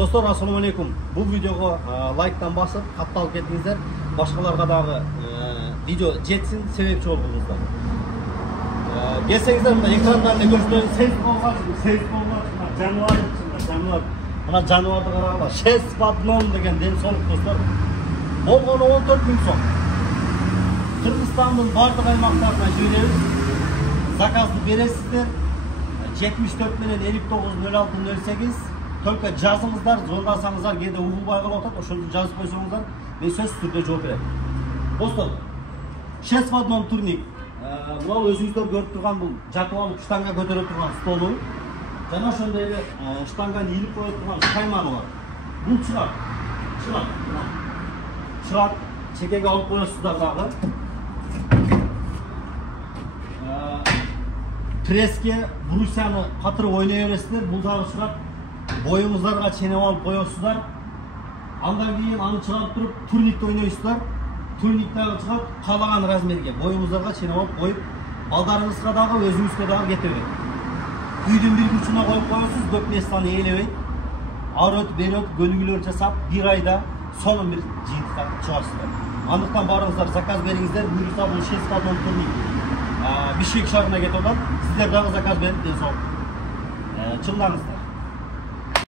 Dostlar, assalomu alaykum. Bu videoga like'dan basıp kattalып ketіңіздер. Başkalarga dagы video жетсин, себепчи болуңуздар. Келсеңиздер, мына экрандарда көрсөтөйүн, жануар. Мына жануарды карагыла. 6 в одном деген ден-соолук достор. Болгону 14 000 сом. Кыргызстандын бардык аймактарына жиберебиз. Заказды бересиздер. 74 менен 59 06 08. Только жазыңыздар, звондасаңыздар, кээде угулбай калып атат, ошону жазып койсоңуздар, мен сөзсүз түрдө жооп берем. Достор, 6 в одном турник. Мына өзүңүздөр көрүп турган бул жатып алып штанга көтөрө турган столу. Жана ошондой эле штанганы илип кое турган кайманы бар. Бул чыгат. Чекеге алып коесуздар дагы. Преске брусьяны катырып ойной бересиздер, бул дагы чыгат. Boyuңуздарга ченеп алып коесуздар. Андан кийин аны чыгарып туруп турникте ойнойсуздар. Турник дагы чыгат, каалаган размерге боюңуздарга ченеп алып коюп, балдарыңызга дагы, өзүңүзгө дагы кете берет. Үйдүн бир бурчуна коюп коесуз, көп местаны ээлебейт. Ары өтүп, бери өтүп, көнүгүүлөр жасап, бир айда сонун бир жыйынтыкка чыгарсыздар. Андыктан барыңыздар, заказ бериңиздер. Буюрса бул 6 в одном турник Бишкек шаарына кетип атат. Сиздер дагы заказ берип, ден соолук. Чыңдаңыздар.